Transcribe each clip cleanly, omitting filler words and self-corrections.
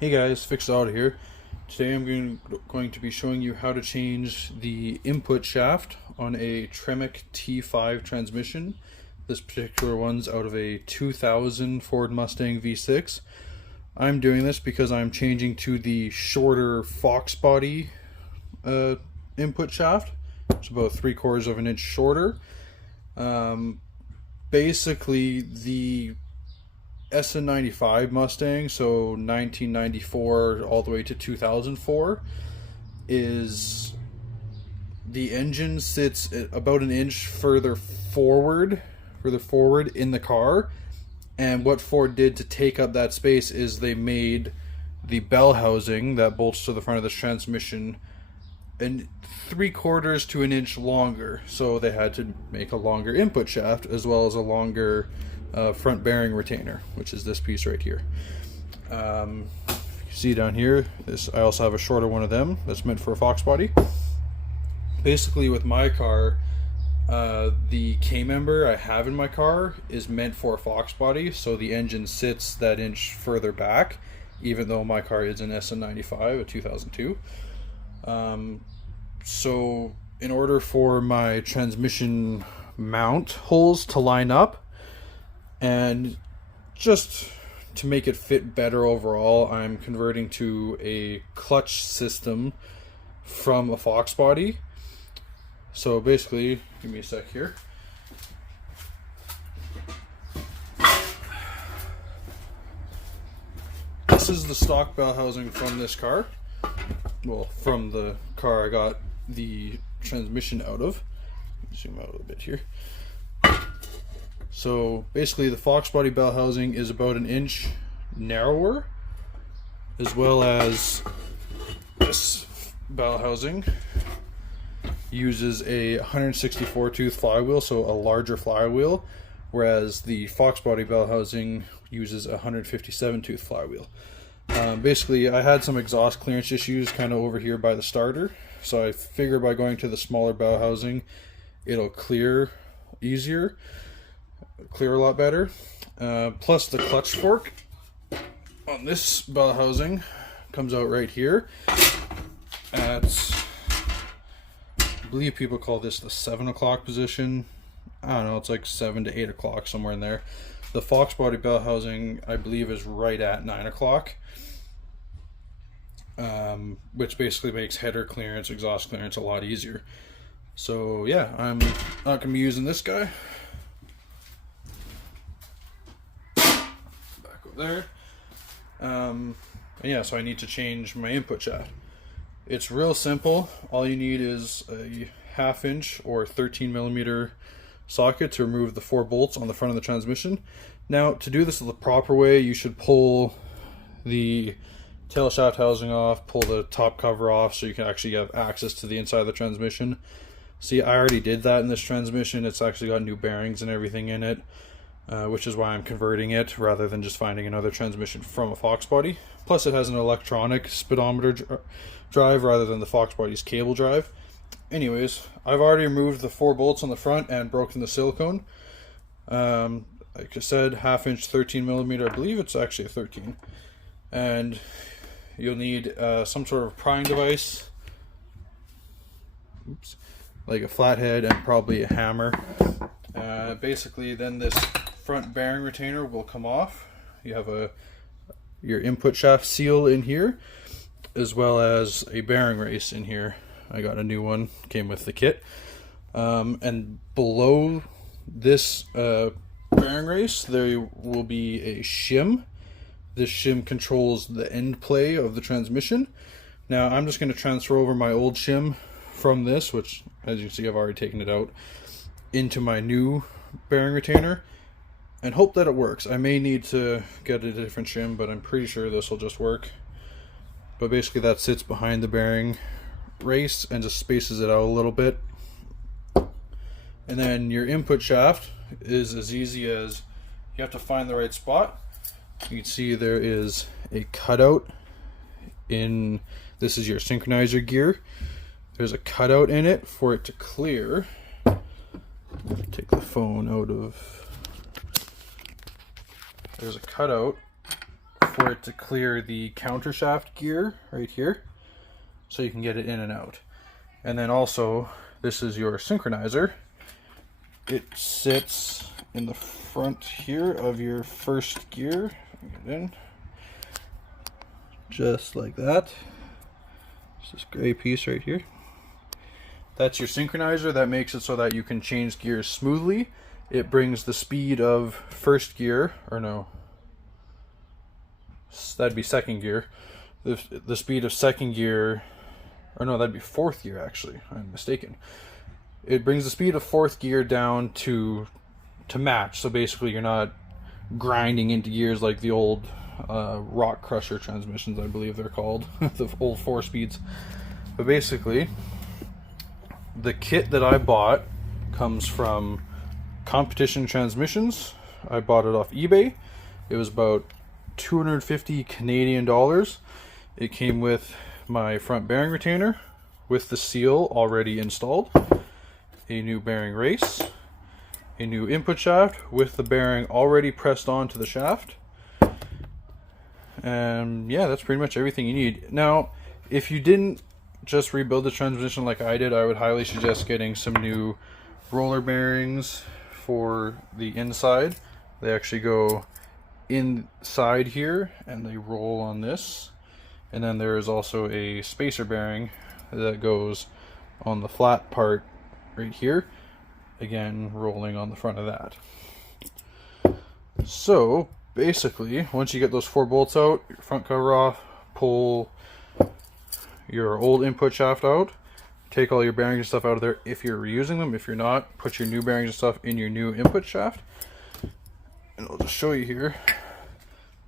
Hey guys, Fixed Auto here. Today I'm going to be showing you how to change the input shaft on a Tremec T5 transmission. This particular one's out of a 2000 Ford Mustang V6. I'm doing this because I'm changing to the shorter foxbody input shaft. It's about 3/4 of an inch shorter. Basically, the SN95 Mustang, so 1994 all the way to 2004, is the engine sits about an inch further forward in the car. And what Ford did to take up that space is they made the bell housing that bolts to the front of this transmission and 3/4 to an inch longer. So they had to make a longer input shaft as well as a longer front bearing retainer, which is this piece right here. You see down here, I also have a shorter one of them that's meant for a fox body. Basically, with my car, the K-member I have in my car is meant for a fox body, so the engine sits that inch further back, even though my car is an SN95, a 2002. So in order for my transmission mount holes to line up, and just to make it fit better overall, I'm converting to a clutch system from a fox body. So basically, give me a sec here. This is the stock bell housing from this car. Well, from the car I got the transmission out of. Zoom out a little bit here. So basically, the fox body bell housing is about an inch narrower, as well as this bell housing uses a 164 tooth flywheel, so a larger flywheel, whereas the fox body bell housing uses a 157 tooth flywheel. Basically, I had some exhaust clearance issues kind of over here by the starter, so I figured by going to the smaller bell housing, it'll clear easier. Clear a lot better. Plus the clutch fork on this bell housing comes out right here at, I believe people call this the 7 o'clock position. I don't know, it's like 7 to 8 o'clock, somewhere in there. The fox body bell housing, I believe, is right at 9 o'clock, which basically makes header clearance, exhaust clearance a lot easier. So yeah, I'm not going to be using this guy. There. Yeah, so I need to change my input shaft. It's real simple. All you need is a 1/2 inch or 13mm socket to remove the 4 bolts on the front of the transmission. Now, to do this the proper way, you should pull the tail shaft housing off, pull the top cover off, so you can actually have access to the inside of the transmission. See, I already did that in this transmission. It's actually got new bearings and everything in it. Which is why I'm converting it rather than just finding another transmission from a fox body. Plus it has an electronic speedometer drive rather than the fox body's cable drive. Anyways, I've already removed the 4 bolts on the front and broken the silicone. Like I said, 1/2 inch 13mm, I believe it's actually a 13. And you'll need some sort of prying device. Oops. Like a flathead and probably a hammer. Basically, then this front bearing retainer will come off. You have your input shaft seal in here, as well as a bearing race in here. I got a new one, came with the kit. And below this bearing race, there will be a shim. This shim controls the end play of the transmission. Now, I'm just going to transfer over my old shim from this, which, as you can see, I've already taken it out, into my new bearing retainer and hope that it works. I may need to get a different shim, but I'm pretty sure this will just work. But basically that sits behind the bearing race and just spaces it out a little bit. And then your input shaft is as easy as you have to find the right spot. You can see there is a cutout in, this is your synchronizer gear. There's a cutout in it for it to clear. Take the phone out of, there's a cutout for it to clear the countershaft gear right here, so you can get it in and out. And then also, this is your synchronizer. It sits in the front here of your first gear. Get it in. Just like that. It's this gray piece right here. That's your synchronizer. That makes it so that you can change gears smoothly. It brings the speed of first gear, or no, that'd be second gear. The speed of second gear, or no, that'd be fourth gear actually. I'm mistaken. It brings the speed of fourth gear down to match. So basically you're not grinding into gears like the old rock crusher transmissions, I believe they're called, the old 4-speeds. But basically, the kit that I bought comes from Competition Transmissions. I bought it off eBay. It was about 250 Canadian dollars. It came with my front bearing retainer with the seal already installed, a new bearing race, a new input shaft with the bearing already pressed onto the shaft. And yeah, that's pretty much everything you need. Now, if you didn't just rebuild the transmission like I did, I would highly suggest getting some new roller bearings for the inside. They actually go inside here and they roll on this. And then there is also a spacer bearing that goes on the flat part right here, again rolling on the front of that. So basically, once you get those 4 bolts out, your front cover off, pull your old input shaft out, take all your bearings and stuff out of there if you're reusing them. If you're not, put your new bearings and stuff in your new input shaft. And I'll just show you here.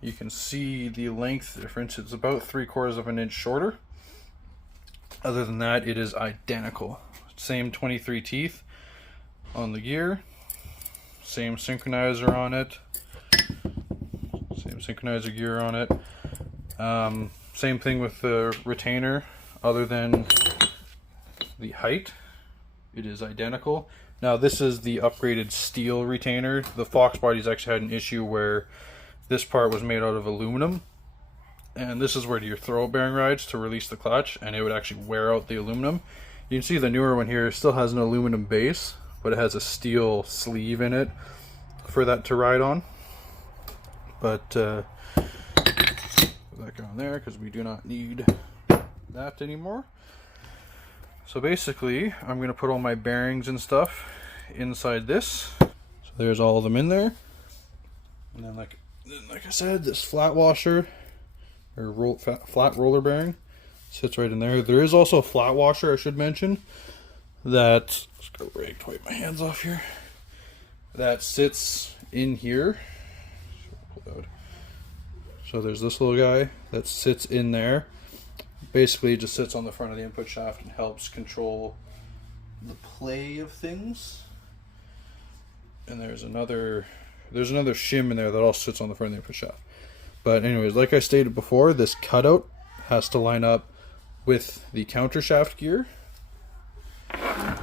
You can see the length difference. It's about 3/4 of an inch shorter. Other than that, it is identical. Same 23 teeth on the gear, same synchronizer on it, same synchronizer gear on it. Same thing with the retainer, other than the height. It is identical. Now this is the upgraded steel retainer. The foxbody's actually had an issue where this part was made out of aluminum, and this is where your throw bearing rides to release the clutch, and it would actually wear out the aluminum. You can see the newer one here still has an aluminum base, but it has a steel sleeve in it for that to ride on. But put that on there because we do not need that anymore. So basically, I'm going to put all my bearings and stuff inside this. So there's all of them in there. And then like I said, this flat washer, or flat roller bearing, sits right in there. There is also a flat washer, I should mention, that, let's go right to wipe my hands off here, that sits in here. So there's this little guy that sits in there. Basically it just sits on the front of the input shaft and helps control the play of things. And there's another shim in there that also sits on the front of the input shaft. But anyways, like I stated before, this cutout has to line up with the counter shaft gear. I'm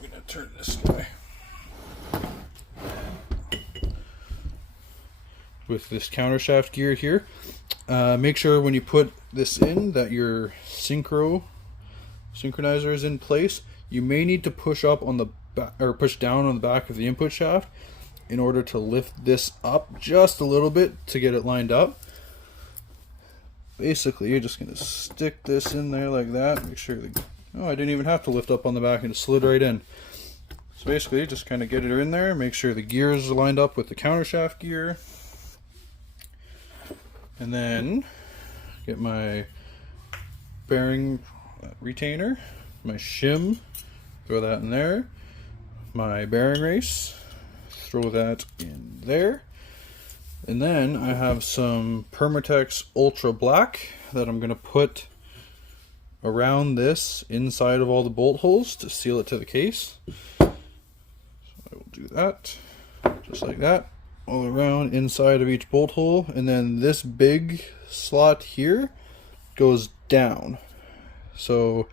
gonna turn this way. With this counter shaft gear here. Make sure when you put this in that your synchronizer is in place. You may need to push up on the back, or push down on the back of the input shaft in order to lift this up just a little bit to get it lined up. Basically, you're just gonna stick this in there like that. Make sure I didn't even have to lift up on the back, and it slid right in. So basically, just kind of get it in there. Make sure the gears are lined up with the counter shaft gear. And then get my bearing retainer, my shim, throw that in there, my bearing race, throw that in there, and then I have some Permatex Ultra Black that I'm going to put around this inside of all the bolt holes to seal it to the case. So I will do that, just like that, all around inside of each bolt hole. And then this big slot here goes down, so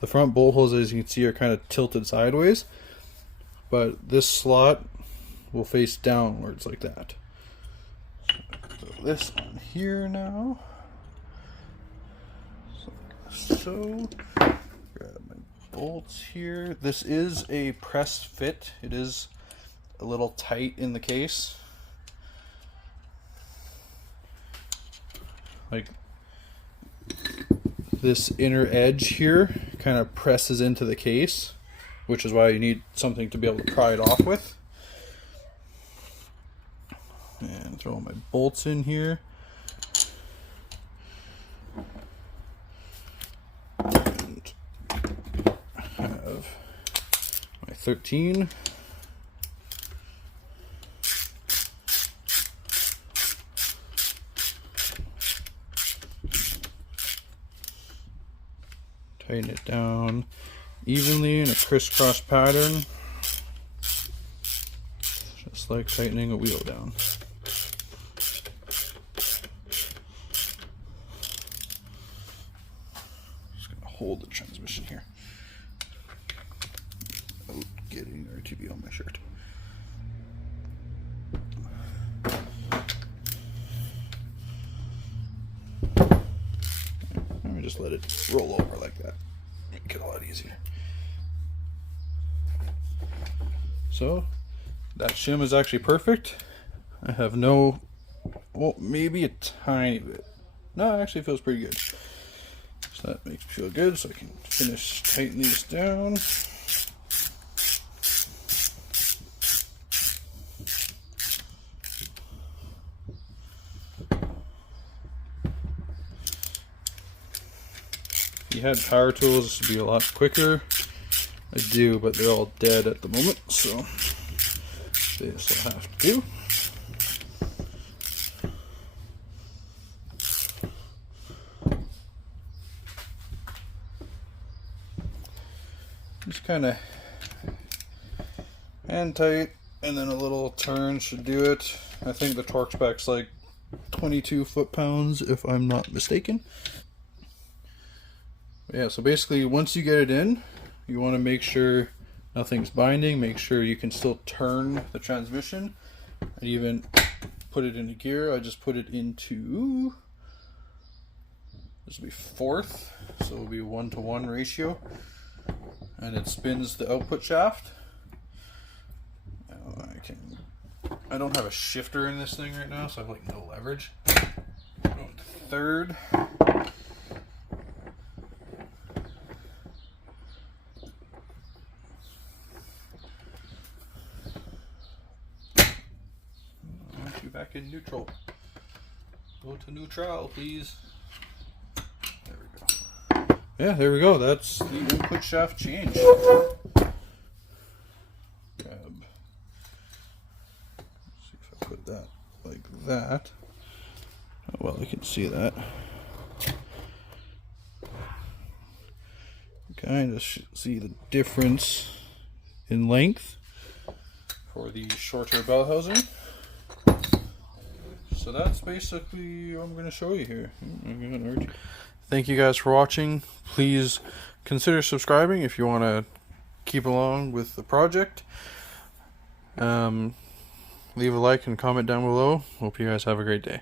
the front bolt holes, as you can see, are kind of tilted sideways, but this slot will face downwards like that. So this on here now. So, grab my bolts here. This is a press fit. It is a little tight in the case. Like this inner edge here kind of presses into the case, which is why you need something to be able to pry it off with. And throw my bolts in here. And have my 13. Tighten it down evenly in a crisscross pattern, just like tightening a wheel down. Just gonna hold the transmission here without getting RTV on my shirt. Let me just let it roll over like that. Make it a lot easier. So that shim is actually perfect. I have no, well, maybe a tiny bit. No, it actually feels pretty good. So that makes me feel good. So I can finish tightening these down. If you had power tools, this would be a lot quicker. I do, but they're all dead at the moment, so this will have to do. Just kind of hand tight, and then a little turn should do it. I think the torque spec's like 22 foot-pounds, if I'm not mistaken. Yeah, so basically once you get it in, you want to make sure nothing's binding, make sure you can still turn the transmission, and even put it into gear. I just put it into, this will be fourth, so it'll be 1-to-1 ratio, and it spins the output shaft. Now I don't have a shifter in this thing right now, so I have like no leverage. Going to third. Back in neutral. Go to neutral, please. There we go. Yeah, there we go. That's the input shaft change. Grab. Let's see if I put that like that. Oh, well, you can see that. Kind of see the difference in length for the shorter bell housing. So that's basically what I'm going to show you here. Thank you guys for watching. Please consider subscribing if you want to keep along with the project. Leave a like and comment down below. Hope you guys have a great day.